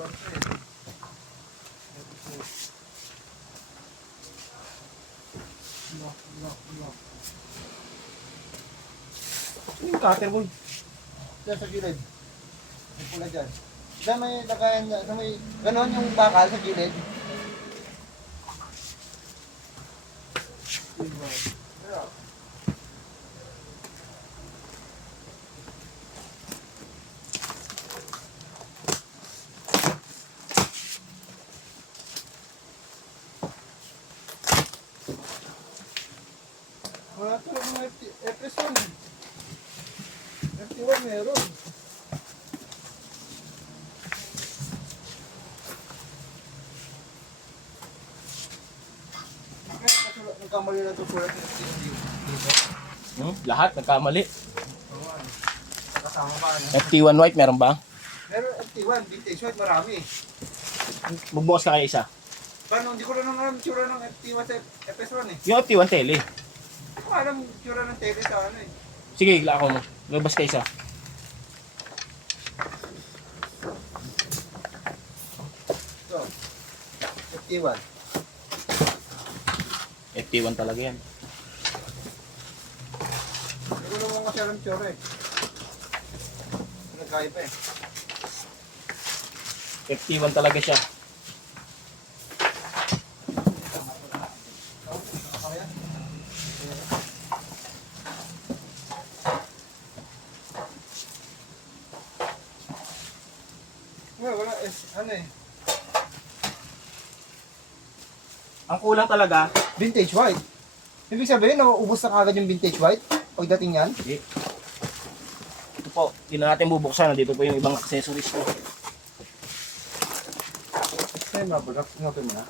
Yung cutter boy. Diyan sa gilid. May pula dyan. Diyan may lagayan niya. May ganon yung bakal sa gilid. Wala ito yung FS1 eh. FT1 meron. Nagkamali na ito sulat ng FT1. Lahat nagkamali. Kasama pa ano. FT1 white meron ba? Meron FT1, vintage white, marami. Magbukas ka kaya isa. Paano, hindi ko lang alam yung tsura ng FT1 sa FS1 eh. Yung FT1 tele. Hindi ko alam yung tsura ng tele sa ano eh. Sige, lako mo. Labas ka isa. So, FT1. FT1 talaga yan. Hindi ko naman kasi alam yung tsura eh. Nagkaya pa eh. FT1 talaga siya. Wala, ano eh. Ang kulang talaga, Vintage white. Ibig sabihin, nauubos na kagad yung vintage white pagdating yan. okay. Ito po, hindi na natin bubuksan. Dito po yung ibang accessories ko. Ay, mabulak. Ngapin mo na.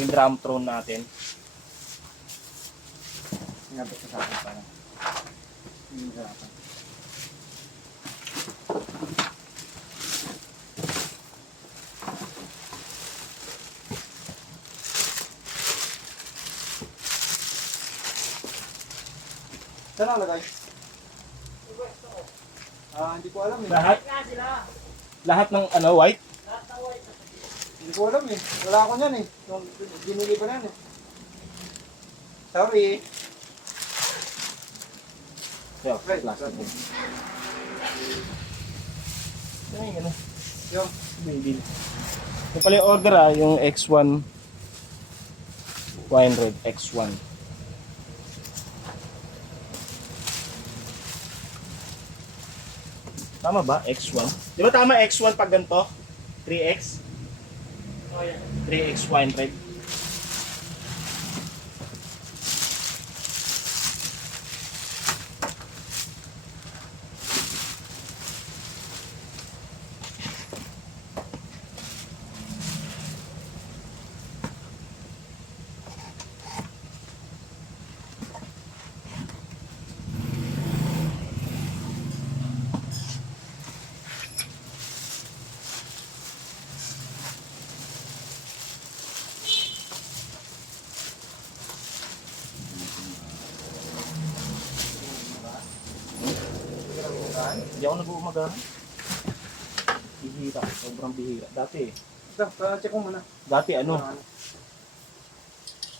Yung drum throne natin. Ngapin sa akin pa. Yung hirapan. Saan nakalagay? Hindi ko alam eh. Lahat ng ano, white. Hindi ko alam eh. Wala ako niyan eh. Nung binili ko na yan eh. Sorry. Yo, Right. plastic. Ano yung ano? Yung, Baby. Ito pala yung order yung X1 100 X1. Tama ba? X1? Di ba tama X1 pag ganito? 3X? Oh, yeah. 3X 100. Hindi ako nag-uumaga. Bihira. Sobrang bihira. Dati check mo muna. ano,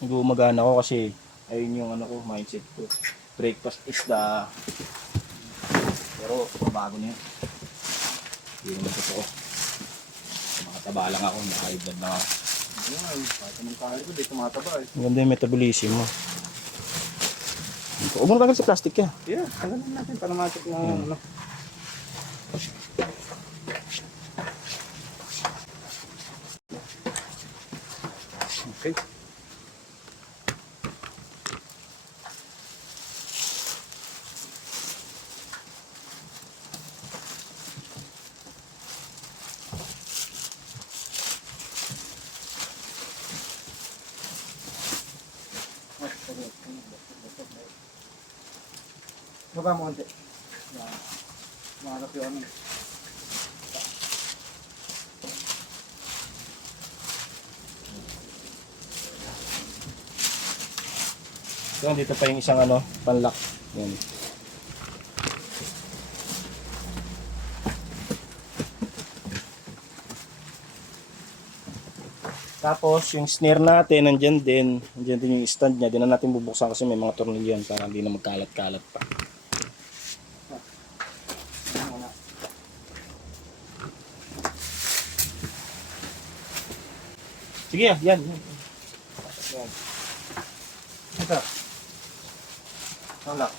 nag-uumagaan ako kasi ayun yung ano ko, mindset ko. Breakfast is the... Pero bago na yan. Hindi naman totoo. Makataba lang ako, naka-high-blood lang ako. Ayun, kahit anong kaya ko, di tumataba eh. Maganda yung metabolism mo. Huwag mo na sa plastic ka. Yeah, tanggalin natin para ma-check mo ano. Okay. Baba mo konti. Yan. Maharap yung ano. So, dito pa yung isang ano, panlock. Yan. Tapos yung snare natin, nandyan din yung stand niya. Di na natin bubuksan kasi may mga tornilyo yan para hindi na magkalat-kalat pa. Sige, yan. Yan. Ito. Wala.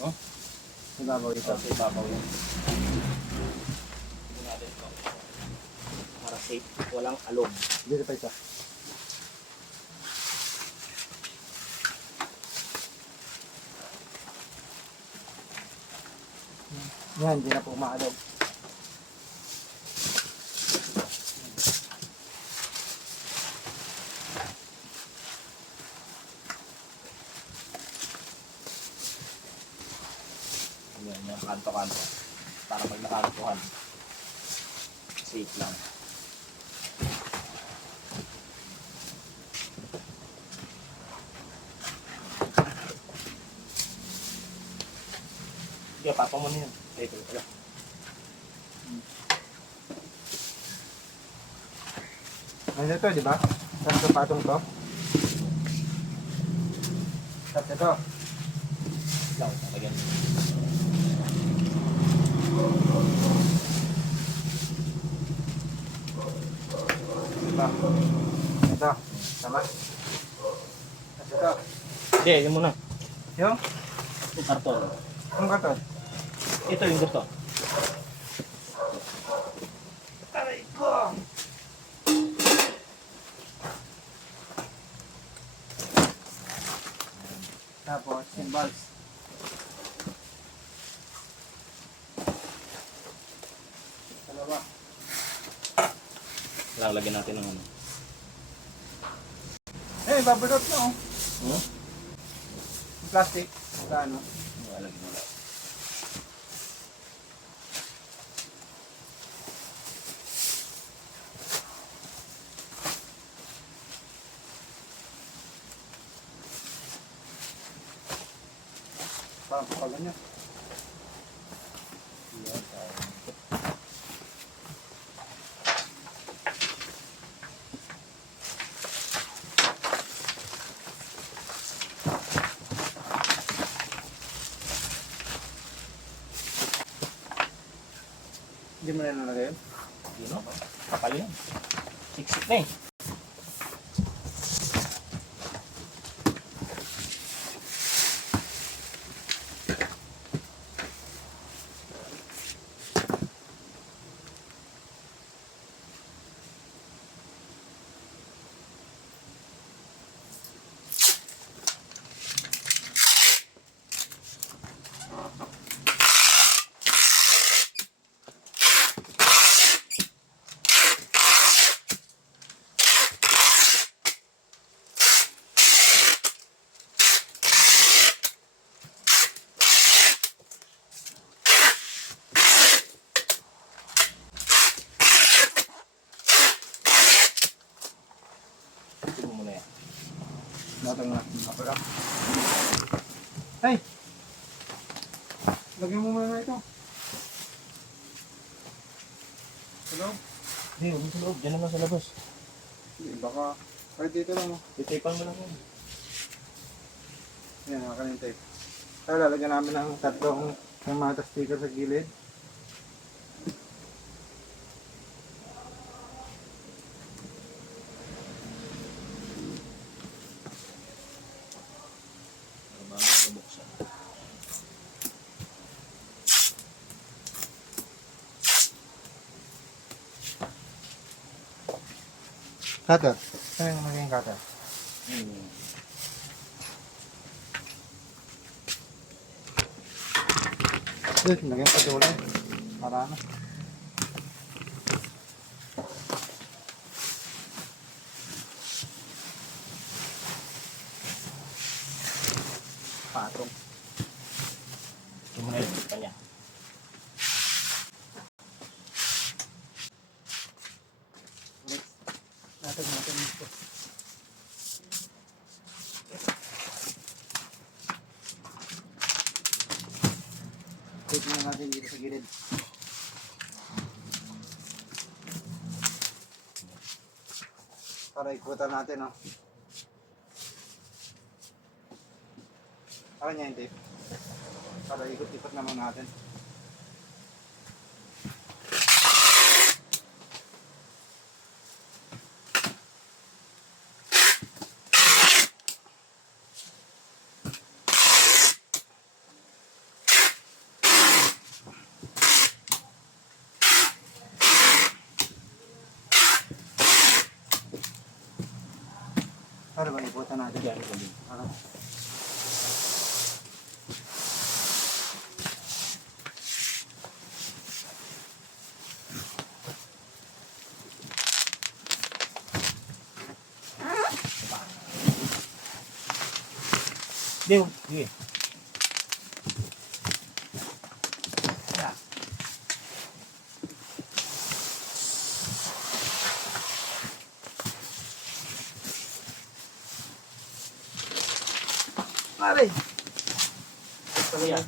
Oh. Ibabaw dito. Sa ibabaw yan. Ito natin ito. Para safe, walang alog. Dito pa isa. Yan, hindi na po maalog. Yan, yung kanto-kanto. Para pag nakakantuhan, safe lang. Sige, papa mo na yan. Ito pala. Ano ito, di ba? Tapos yung patong to. Tapos ito. Lang, talagyan. Diba? Ito. Tama? Tapos ito. Hindi, yun muna. Yung? Yung karton. Yung karton. Ito yung karton. Aray ko! Tapos, symbols. Dalawa. Lang, lagyan natin ng ano. Eh, babulot na oh. Hmm? Yung plastic. Sa ano? Lagyan mo lang. Parang kapag ganyan. Hindi mo na nalagay yun? Yun o, kapal yan. Siksik na eh. Ito mo na yan. Natang na. Kapag Ay! Lagyan mo muna na ito. Hello? Hindi, huwag mo sa loob. Diyan naman sa labas. Hindi, baka kahit dito lang oh. Titipan mo lang yan. Yan, nakakan yung tape. Kaya lalagyan namin ng tatlong ng mga sticker sa gilid. Para bago bubuksan. Cutter. Saan yung magiging cutter? Hmm. Lagyan pa doon. Para ano? Patong. Ito mo na yung tipa niya. Natin ito. Tape na natin dito sa gilid. Para ikutan natin, no? Saka niya yung tape. Para ikot-ikot naman natin. Para ba ikutan natin? Yan, ito din. Para. Hindi, sige. Pare! Yan.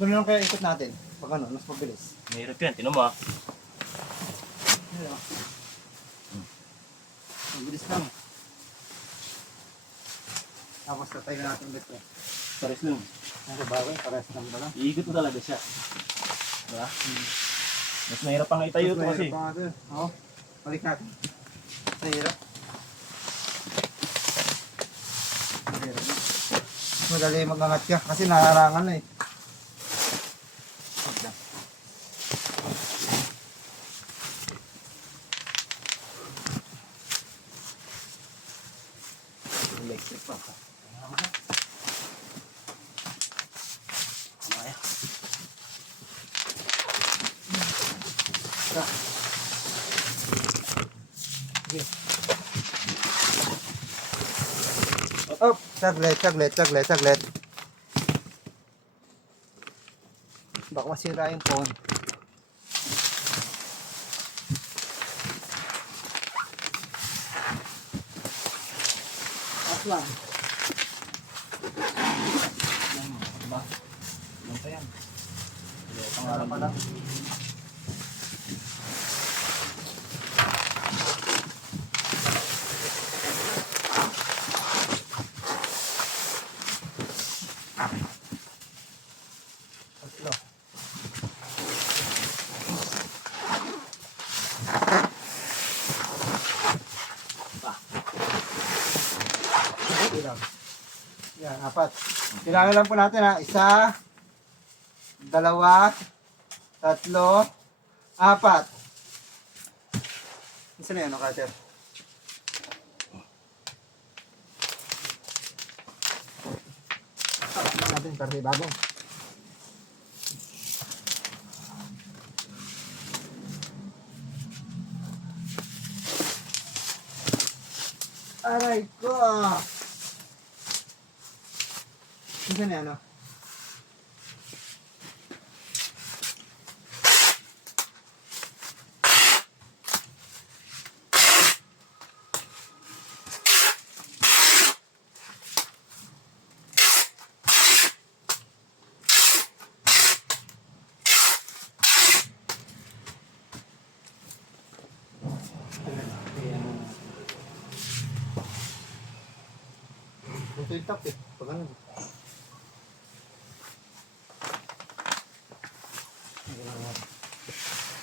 Doon lang kaya ikot natin. Pag ano, mas mabilis. Mahirap yan, tinan mo ah. Ayan, mabilis lang. Tapos tatay na natin ulit. Pares lang. Ang sabagay, pares lang ba lang? Iikot mo talaga siya. Diba? Mas mahirap pang itayo ito kasi. Oo. Balik natin. Mahirap. Mahirap. Mas madali mag-angat ka kasi naharangan na eh. Electric pa. Mamaya. Oh, saglit. Baka masira yung phone. Aslan. Diba? Ano pa yan? Para pala. Aslo. Ilang. Yan, 4. Kailangan lang po natin ha. 1, 2, 3, 4. Isa na yan, cutter. Natin para may bagong. Aray ko! Isa na yan, no? Ito yung top eh. Pag ano.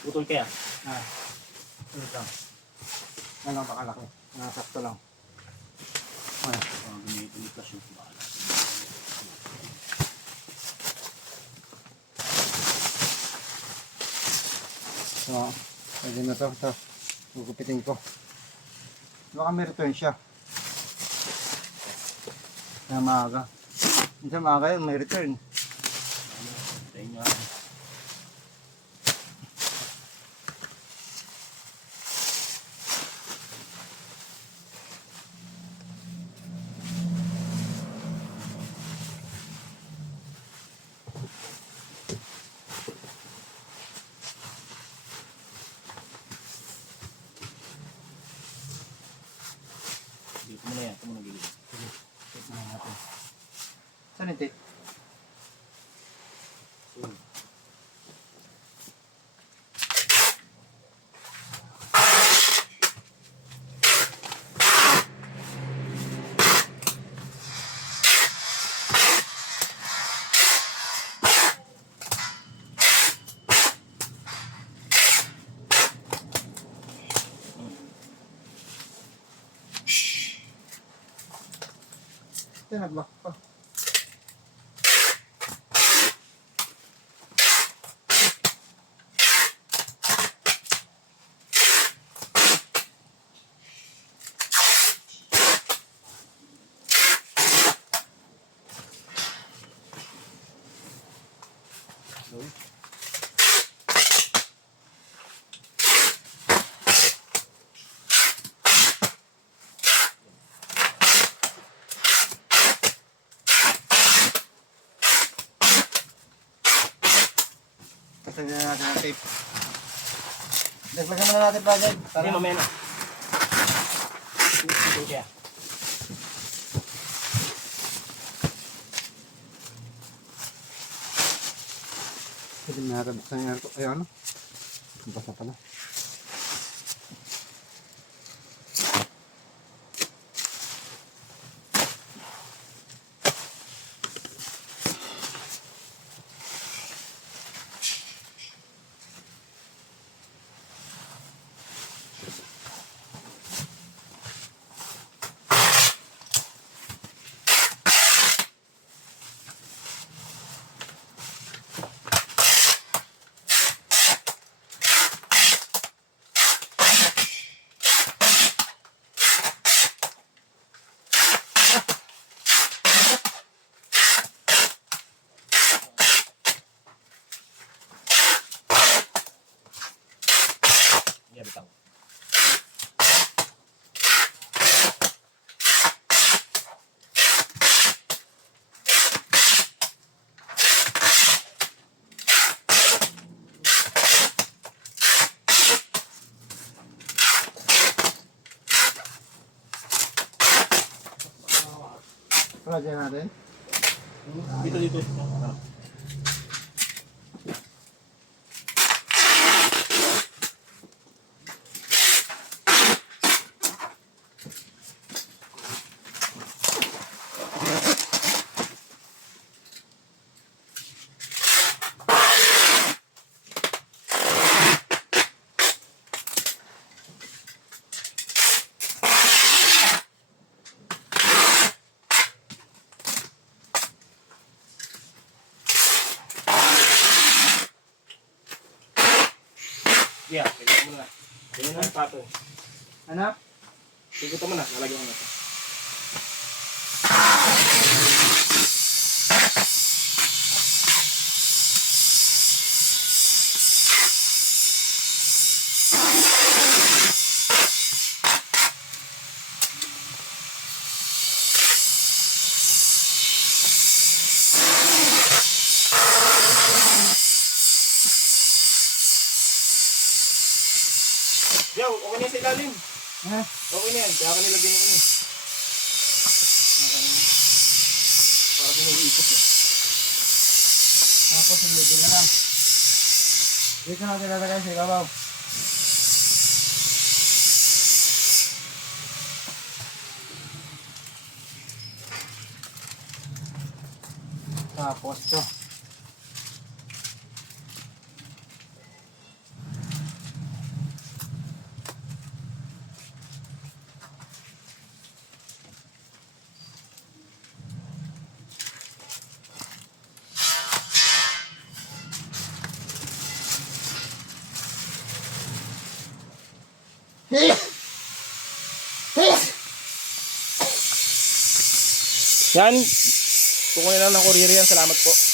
Putol kaya. Ito lang. Ano lang pakalaki. Nakasakto lang. Ano? Gamitin ni Cash yung bahala. So, pwede na to. Ito. Gugupitin ko. Baka may return siya. Kaya maaga. Minsan maaga yun, may return. Sa inyo. Ito, nag-lock pa. Lagyan na natin ang tape. Lagyan muna natin bagay. Hindi, mamaya na. Ito siya. Pwede na natin buksan yung aircon. Ay, ano? Basta pala. Yan, bitaw. Lagyan natin. Dito. Yeah, tignan mo na. Ganyan na yung pato. Ano? Tignan mo na, lalagyan mo na ito. Yo, okay na yan sa ilalim. Ha? Okay na yan, kaya ka nilagyan mo na. Para pinag-iipot eh. Tapos ilagay na lang. Dito natin lalagay sa ibabaw. Tapos to. Yan. Kukunin lang ng courier yan. Salamat po.